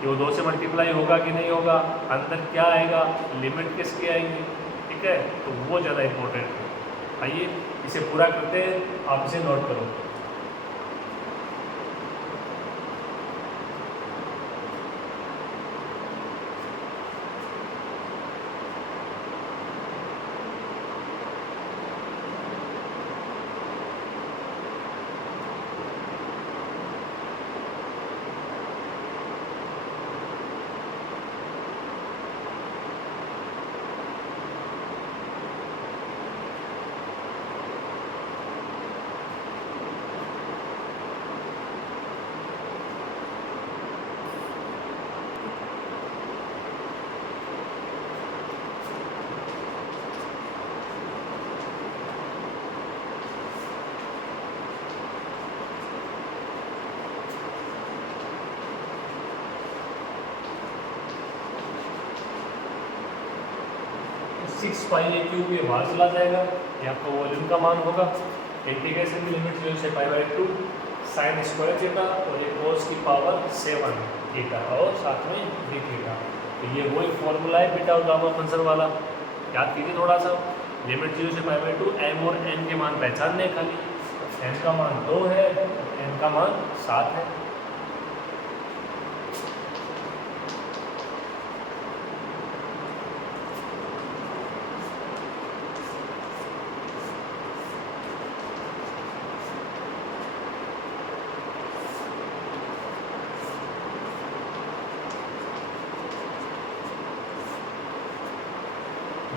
कि वो 2 से मल्टीप्लाई होगा कि नहीं होगा, अंदर क्या आएगा, लिमिट किसकी आएंगी। ठीक है, तो वो ज़्यादा इम्पोर्टेंट है। आइए इसे पूरा करते हैं, आप इसे नोट करो। सिक्स पाई ए क्यूब ये बाहर चला जाएगा, ये आपका वॉल्यूम का मान होगा। इंटीग्रेशन की लिमिट 0 से π/2 साइन स्क्वायर थीटा और ये कोस की पावर 7 थीटा और साथ में d थीटा। तो ये वही फॉर्मूला है बीटा और गामा फंक्शन वाला, याद कीजिए थोड़ा सा। लिमिट 0 से π/2, m और n के मान पहचानने खाली। n का मान 2 है, n का मान 7 है।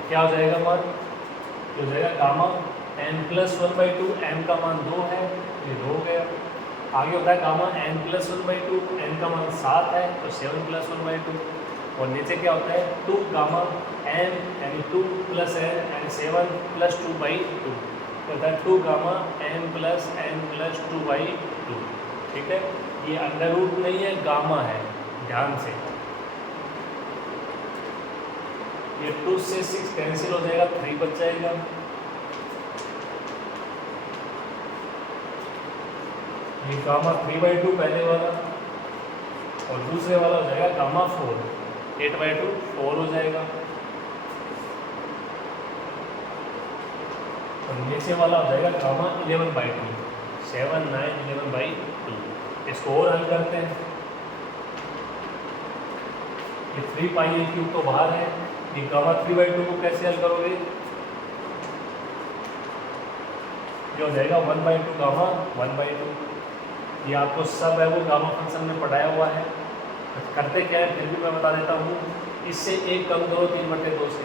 क्या हो जाएगा मान, हो जाएगा गामा n+1/2, m का मान 2 है, ये 2 हो गया। आगे होता है गामा n+1/2, n का मान 7 है, तो 7+1/2। और नीचे क्या होता है 2 गामा n यानी 2 + n यानी 7 + 2/2, होता है 2 गामा n + n + 2/2। ठीक है, ये अंडर रूट नहीं है, गामा है, ध्यान से। ये 2 से 6 कैंसिल हो जाएगा, 3 बच जाएगा। ये गामा 3/2 पहले वाला, और दूसरे वाला हो जाएगा गामा 4, 8/2 4 हो जाएगा। और नीचे वाला हो जाएगा गामा 11/2, 7 9 11/2। इसको और हल करते हैं। ये 3 पाई ए क्यूब तो बाहर है, ये गामा 3/2 को कैसे हल करोगे, ये हो जाएगा 1/2 गामा 1/2। ये आपको सब है वो गामा फंक्शन में पढ़ाया हुआ है। करते क्या है फिर भी मैं बता देता हूँ। इससे एक कम करो 3/2 से,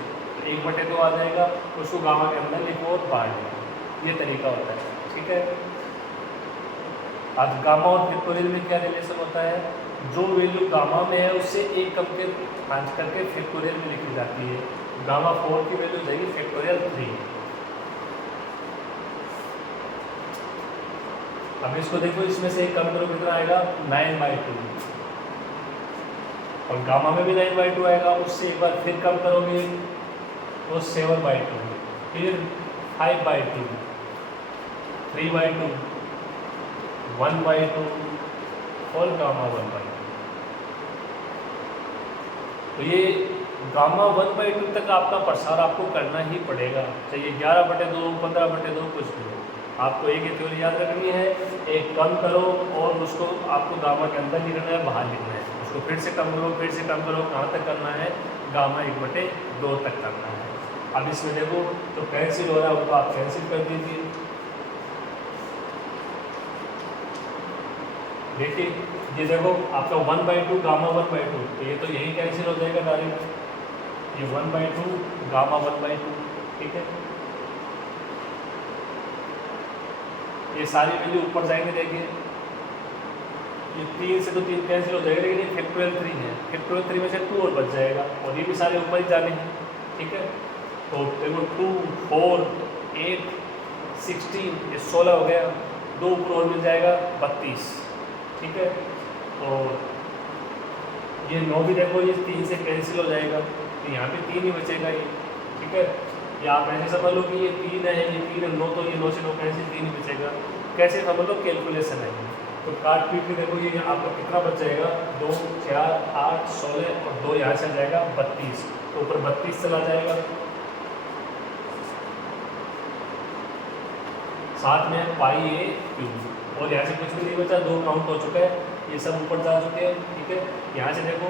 1/2 आ जाएगा, उसको गामा के अंदर लिखो और बाहर लिखो, ये तरीका होता है। ठीक है, अब गामा और फैक्टोरियल में क्या रिलेशन होता है, जो वैल्यू गामा में है उससे एक कम के ब्रांच करके फैक्टोरियल में लिखी जाती है। गामा 4 की वैल्यू जाएगी फैक्टोरियल 3। अब इसको देखो, इसमें से एक कम करो कितना आएगा 9/2, और गामा में भी 9/2 आएगा। उससे एक बार फिर कम करोगे तो 7/2, फिर 5/2, 3/2, 1/2 और गामा 1/2। तो ये गामा 1/2 तक आपका प्रसार आपको करना ही पड़ेगा, चाहे 11/2, 15/2 कुछ भी हो। आपको एक ही थ्योरी याद रखनी है, एक कम करो और उसको आपको गामा के अंदर लिखना है, बाहर लिखना है। उसको फिर से कम करो, फिर से कम करो, कहाँ तक करना है, गामा 1/2 तक करना है। अब इसमें देखो तो कैंसिल हो रहा है, उसको आप कैंसिल कर दीजिए। देखिए ये देखो आपका 1/2 गामा 1/2, तो ये तो यही कैंसिल हो जाएगा डायरेक्ट, ये 1/2 गामा 1/2। ठीक है, ये सारी वैल्यू ऊपर जाएंगे। देखिए ये 3 से तो 3 कैंसिल हो जाएगा, लेकिन ये फैक्टोरियल 3 है, फैक्टोरियल 3 में से 2 और बच जाएगा, और ये भी सारे ऊपर ही जाने हैं। ठीक है, तो देखो 2 4 8 16, ये 16 हो गया, 2 ऊपर और मिल जाएगा 32, ठीक है। और ये 9 भी देखो ये 3 से कैंसिल हो जाएगा, तो यहाँ पे 3 ही बचेगा ये, ठीक है। या आप ऐसे समझ लो कि ये 3 है, ये 3 है, 9 तो ये 9 से 9 कैंसिल, 3 ही बचेगा। कैसे समझ लो, कैलकुलेशन है। तो काट पीट के देखो ये आपका कितना बच जाएगा, 2 4 8 16 और 2 यहाँ से आ जाएगा 32, तो ऊपर 32 चला जाएगा, साथ में पाई ए क्यूब, और यहाँ से कुछ भी नहीं बचा, 2 काउंट हो चुका है, ये सब ऊपर जा चुके हैं, ठीक है। यहाँ से देखो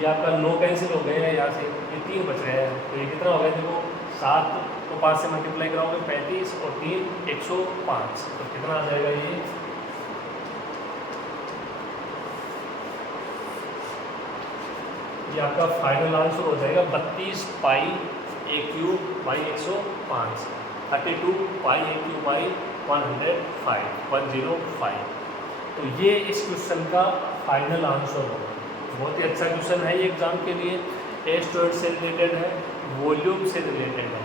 ये आपका 9 कैंसिल हो गया है, यहाँ से ये 3 बच रहे हैं, तो ये कितना हो गया देखो 7 को 5 से मल्टीप्लाई कराओगे 35 और 3 105, तो कितना आ जाएगा ये आपका फाइनल आंसर हो जाएगा 32 pi a cube by 105, 32 pi a cube by 105। तो ये इस क्वेश्चन का फाइनल आंसर होगा। बहुत ही अच्छा क्वेश्चन है ये एग्जाम के लिए, स्टूडेंट से रिलेटेड है, वॉल्यूम से रिलेटेड है,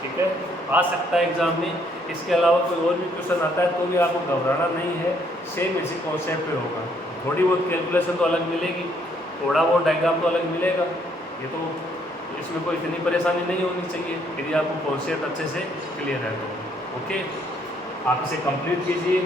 ठीक है, आ सकता है एग्जाम में। इसके अलावा कोई और भी क्वेश्चन आता है तो भी आपको घबराना नहीं है, सेम इसी कॉन्सेप्ट पे होगा। थोड़ी बहुत कैलकुलेशन तो अलग मिलेगी, थोड़ा बहुत डायग्राम तो अलग मिलेगा, ये तो इसमें कोई इतनी परेशानी नहीं होनी चाहिए यदि आपको कॉन्सेप्ट अच्छे से क्लियर है तो। ओके, आप इसे कंप्लीट कीजिए।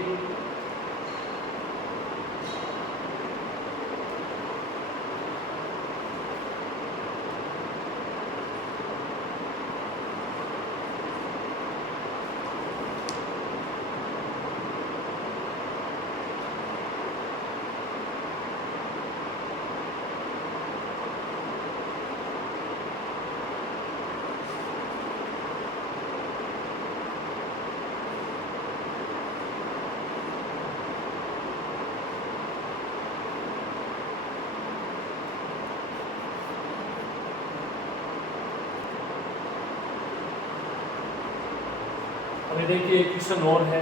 अभी देखिए एक क्वेश्चन और है,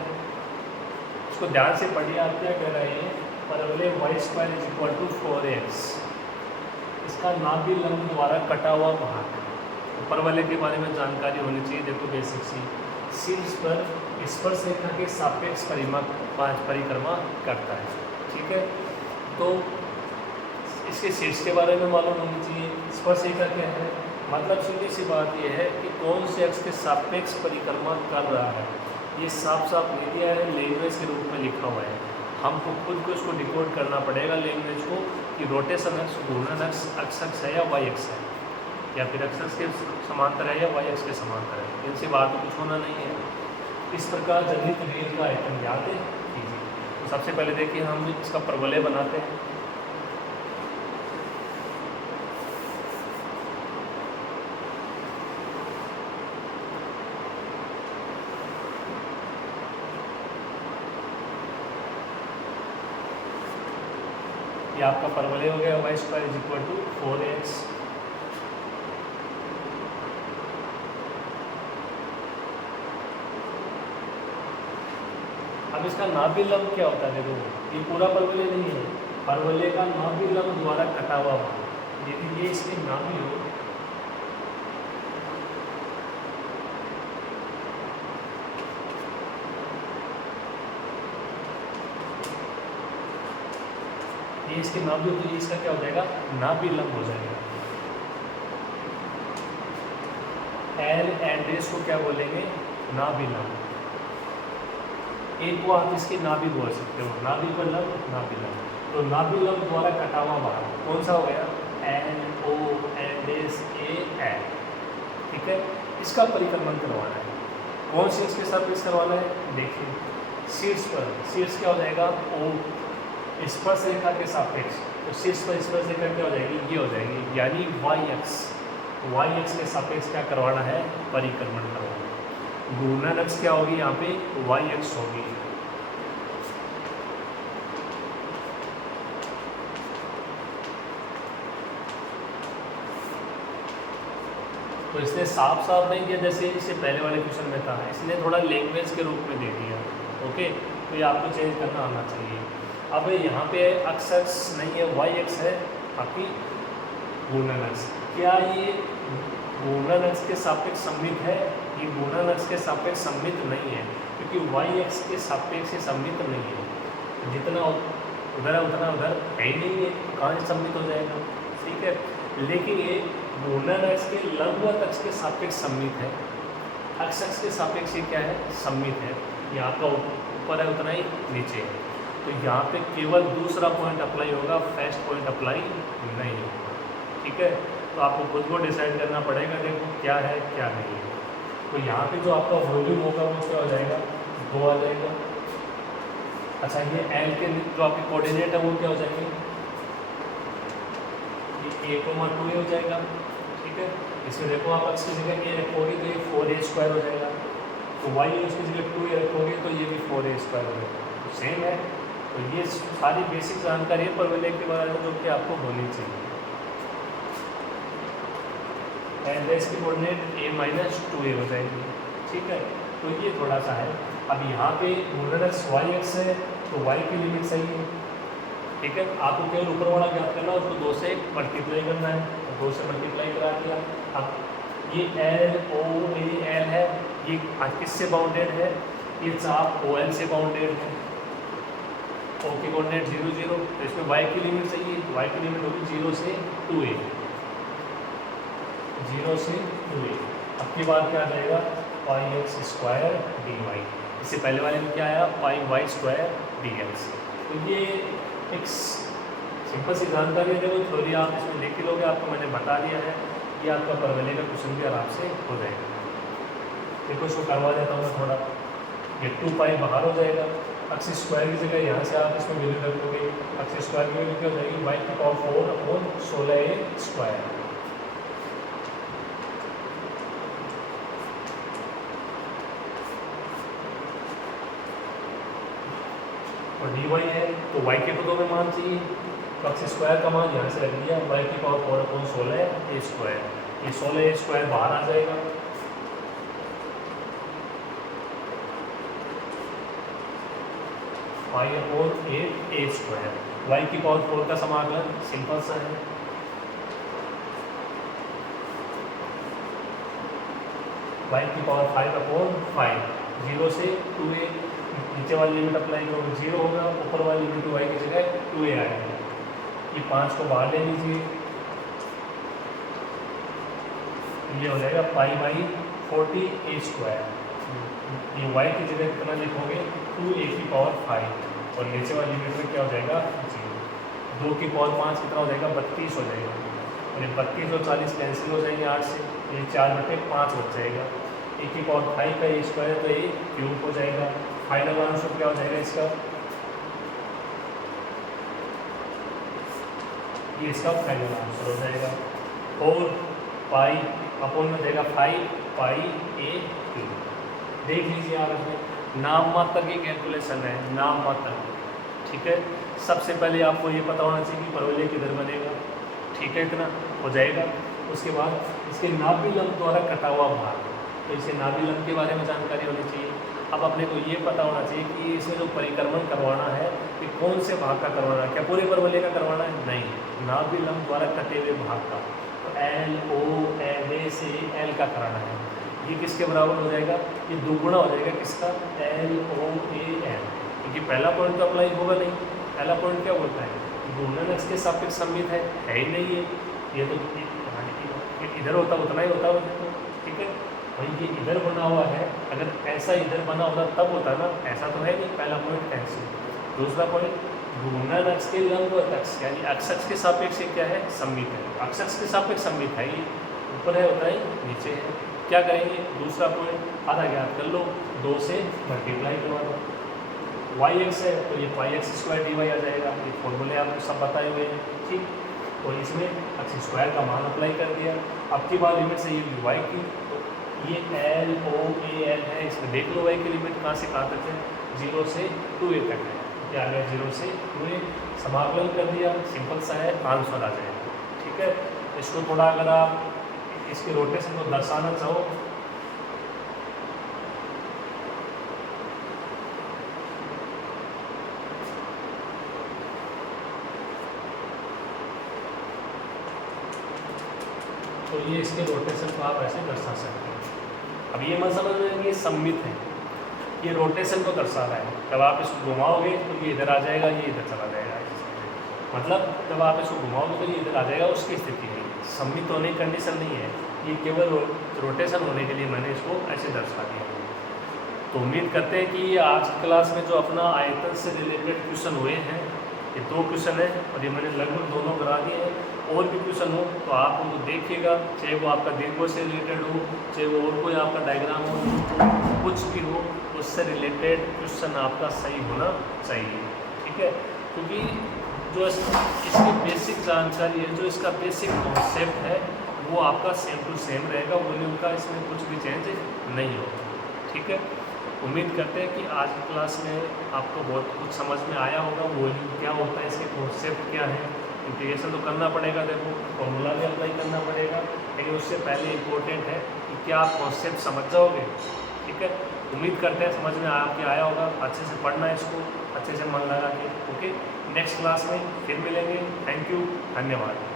इसको ध्यान से पढ़िए। आप क्या कह रहे हैं, परवलय y² = 4x, इसका नाभि लंब द्वारा कटा हुआ भाग। तो परवलय के बारे में जानकारी होनी चाहिए। देखो बेसिक सी, शीर्ष पर स्पर्श रेखा के सापेक्ष परिक्रमा करता है, ठीक है। तो इसके शीर्ष के बारे में मालूम होनी चाहिए। स्पर्श रेखा क्या है, मतलब सीधी सी बात यह है कि कौन से अक्ष के सापेक्ष परिक्रमा कर रहा है, ये साफ साफ नहीं दिया है, लैंग्वेज के रूप में लिखा हुआ है। हमको खुद को इसको डिकोड करना पड़ेगा लैंग्वेज को, कि रोटेशन अक्ष घूर्णन अक्ष है या वाई अक्ष है, या फिर अक्ष के समांतर है या वाई अक्ष के समांतर है, इनसे बात कुछ होना नहीं है। इस प्रकार जनित रेल का आयतन ज्ञात कीजिए। तो सबसे पहले देखिए हम इसका परवलय बनाते हैं। ये आपका परवलय हो गया y² = 4x। अब इसका नाभि लंब क्या होता है, देखो ये पूरा परवलय नहीं है, परवलय का नाभि लंब द्वारा कटा हुआ भाग। यदि ये इसकी नाभि हो, ये इसके नाभि हो, तो ये इसका क्या हो जाएगा, नाभि लंब हो जाएगा। एल एंड एस को क्या बोलेंगे, नाभि लंब। एक को आप इसकी नाभि बोल सकते हो, नाभि पर लंब, नाभि लंब। तो नाभि लंब द्वारा कटा हुआ भाग कौन सा हो गया, N O and S A L, ठीक है। इसका परिक्रमण करवाना है, कौन सी इसके साथ इस करवाना है, देखिए शीर्ष पर, शीर्ष क्या हो जाएगा, ओ स्पर्श रेखा के सापेक्ष, तो शीर्ष पर स्पर्श रेखा क्या हो जाएगी, ये हो जाएगी, यानी वाई अक्ष के सापेक्ष क्या करवाना है, परिक्रमण करवाना है। घूर्णन अक्ष क्या होगी, यहाँ पे वाई अक्ष होगी। तो इसने साफ साफ नहीं दिया जैसे इससे पहले वाले क्वेश्चन में था, इसने थोड़ा लैंग्वेज के रूप में दे दिया। ओके, तो ये आपको चेंज करना आना चाहिए। अब यहाँ पे अक्ष नहीं है, वाई अक्ष है, बाकी घूर्णन अक्ष। क्या ये घूर्णन अक्ष के सापेक्ष सममित है, ये घूर्णन अक्ष के सापेक्ष सममित नहीं है, क्योंकि वाई एक्स के सापेक्ष सममित नहीं है, जितना उधर है उतना उधर है ही नहीं है, तो कहाँ से सममित हो जाएगा, ठीक है। लेकिन ये घूर्णन अक्ष के लंबवत अक्ष के सापेक्ष सममित है, अक्ष के सापेक्ष ये क्या है, सममित है। यहाँ का ऊपर है उतना ही नीचे है, तो यहाँ पे केवल दूसरा पॉइंट अप्लाई होगा, फर्स्ट पॉइंट अप्लाई नहीं होगा, ठीक है। तो आपको खुद को डिसाइड करना पड़ेगा, देखो क्या है क्या नहीं है। तो यहाँ पे जो आपका वॉल्यूम होगा वो क्या हो जाएगा, 2 आ जाएगा। अच्छा, ये एल के जो आपके कोऑर्डिनेट है वो क्या हो जाएंगे, ये 1,2 हो जाएगा, ठीक है। इसमें देखो आप अक्ष की जगह ए रखोगे तो ये 4a² हो जाएगा, तो वाई उसकी जगह 2a रखोगे तो ये भी 4a² हो जाएगा, तो सेम है। तो ये सारी बेसिक जानकारी है परवलय के बारे में जो कि आपको होनी चाहिए। एल की कोऑर्डिनेट a-2a हो जाएगी, ठीक है। तो ये थोड़ा सा है। अब यहाँ पे घूर्णन अक्ष वाई अक्ष है तो वाई की लिमिट सही है, ठीक है। आपको केवल ऊपर वाला ज्ञात करना है, उसको 2 से मल्टीप्लाई करना है, तो 2 से मल्टीप्लाई करा दिया। अब ये एल ओ ए एल है, ये किससे बाउंडेड है, ये चाप ओ एल से बाउंडेड है, ओ की कोऑर्डिनेट 0 0, तो इसमें वाई की लिमिट चाहिए, वाई की लिमिट होगी 0 से 2a, 0 से 2a। अब की बात क्या आ जाएगा, पाई एक्स स्क्वायर डी वाई, इससे पहले वाले में क्या आया, पाई वाई स्क्वायर डी एक्स। तो ये एक सिंपल सी जानकारी है, वो थ्योरी आप इसमें लिख ही लोगे, आपको मैंने बता दिया है। ये आपका परवलय का क्वेश्चन भी आराम से हो जाएगा। देखो इसको करवा देता हूँ मैं थोड़ा, ये 2 पाई बाहर हो जाएगा, अक्ष स्क्वायर की जगह यहाँ से आप इसमें वैल्यू रखोगे, अक्ष स्क्वायर की वैल्यू क्या हो जाएगी, वाई की पावर 4/16a²। और डी वाई है तो वाई के पदों में मान चाहिए, तो अक्ष स्क्वायर का मान यहाँ से रख दिया, वाई की पावर 4/16a², ये 16a² बाहर आ जाएगा। पाई अपॉन 8a², वाई की पावर 4 का समाकलन सिंपल सा है, वाई की पावर 5/5, 0 से 2a, नीचे वाली लिमिट अप्लाई करोगे 0 होगा, ऊपर वाली लिमिट वाई की जगह 2a आएगा। ये 5 को बाहर ले लीजिए, ये हो जाएगा पाई 40a², ये y की जगह कितना लिखोगे 2a की पावर 5, और नीचे वाली लिमिट में क्या हो जाएगा 0, 2 की पावर 5 कितना हो जाएगा 32 हो जाएगा, और ये 32 और 40 कैंसिल हो जाएंगे 8 से, ये 4/5 बच जाएगा। a की पावर 5 का a² तो ये क्यूब हो जाएगा। फाइनल आंसर क्या हो जाएगा इसका, ये इसका फाइनल आंसर हो जाएगा। और पाई अपॉन में देगा 5 पाई a²। देख लीजिए आप इसमें नाम मात्र की कैलकुलेशन है, नाम मात्र, ठीक है। सबसे पहले आपको ये पता होना चाहिए कि परवलय किधर बनेगा, ठीक है, इतना हो जाएगा। उसके बाद इसके नाभि लंब द्वारा कटा हुआ भाग, तो इसे नाभि लंब के बारे में जानकारी होनी चाहिए। अब अपने को ये पता होना चाहिए कि इसमें जो परिक्रमण करवाना है कि कौन से भाग का करवाना है, क्या पूरे परवलय का करवाना है, नहीं, नाभि लंब द्वारा कटे हुए भाग का। तो एल ओ ए से एल का कराना है, ये किसके बराबर हो जाएगा, ये दुगुना हो जाएगा किसका, एल ओ ए एल, क्योंकि पहला पॉइंट तो अप्लाई होगा नहीं। पहला पॉइंट क्या बोलता है, घूर्णन अक्ष के सापेक्ष सममित है ही नहीं है, ये तो इधर होता उतना ही होता है, ठीक है। वही ये इधर बना हुआ है, अगर ऐसा इधर बना होता तब होता ना, ऐसा तो है नहीं, पहला पॉइंट कैंसिल। दूसरा पॉइंट घूर्णन अक्ष के लंबवत अक्ष, यानी अक्ष के सापेक्ष क्या है, सममित है, अक्ष के सापेक्ष सममित है, ये ऊपर है होता है नीचे है। क्या करेंगे, दूसरा पॉइंट आधा ज्ञात कर लो, 2 से मल्टीप्लाई करवा दो, वाई एक्स है तो ये पाई x² dy आ जाएगा, ये फॉर्मूले आपको सब बताए हुए हैं, ठीक। और इसमें अक्ष स्क्वायर का मान अप्लाई कर दिया। अब की बार लिमिट से ये y की, तो ये एल ओ ए एल है, इसमें देख लो y की लिमिट कहाँ से कहाँ तक है, 0 से 2a तक है, क्या आ गया 0 से 2a, समाकलन कर दिया, सिंपल सा है, आंसर आ जाएगा, ठीक है। इसको थोड़ा अगर आप इसके रोटेशन को दर्शाना चाहो, तो ये इसके रोटेशन को आप ऐसे दर्शा सकते हैं। अब ये मत समझ में कि ये सममित है, ये रोटेशन को दर्शा रहा है। जब आप इसको घुमाओगे तो ये इधर आ जाएगा, ये इधर चला जाएगा। मतलब जब आप इसको घुमाओगे तो ये इधर आ जाएगा, उसकी स्थिति है। सम्मित होने की कंडीशन नहीं है, ये केवल रोटेशन होने के लिए मैंने इसको ऐसे दर्शा दिया। तो उम्मीद करते हैं कि आज की क्लास में जो अपना आयतन से रिलेटेड क्वेश्चन हुए हैं, ये 2 क्वेश्चन है और ये मैंने लगभग दोनों करा दिए हैं। और भी क्वेश्चन हो तो आप उनको देखिएगा, चाहे वो आपका दीर्घों से रिलेटेड हो, चाहे वो और कोई आपका डायग्राम हो, कुछ भी हो, उससे रिलेटेड क्वेश्चन आपका सही होना चाहिए। ठीक है, क्योंकि जो इसकी बेसिक जानकारी है, जो इसका बेसिक कॉन्सेप्ट है, वो आपका सेम टू सेम रहेगा, वॉल्यूम का इसमें कुछ भी चेंज नहीं होगा। ठीक है, उम्मीद करते हैं कि आज की क्लास में आपको बहुत कुछ समझ में आया होगा। वॉल्यूम क्या होता है, इसके कॉन्सेप्ट क्या है। इंटीग्रेशन तो करना पड़ेगा, देखो फॉर्मूला भी अप्लाई करना पड़ेगा, लेकिन उससे पहले इम्पोर्टेंट है कि क्या आप कॉन्सेप्ट समझ जाओगे। ठीक है, उम्मीद करते हैं समझ में आपके आया होगा। अच्छे से पढ़ना है इसको, अच्छे से मन लगा के। ओके, नेक्स्ट क्लास में फिर मिलेंगे। थैंक यू, धन्यवाद।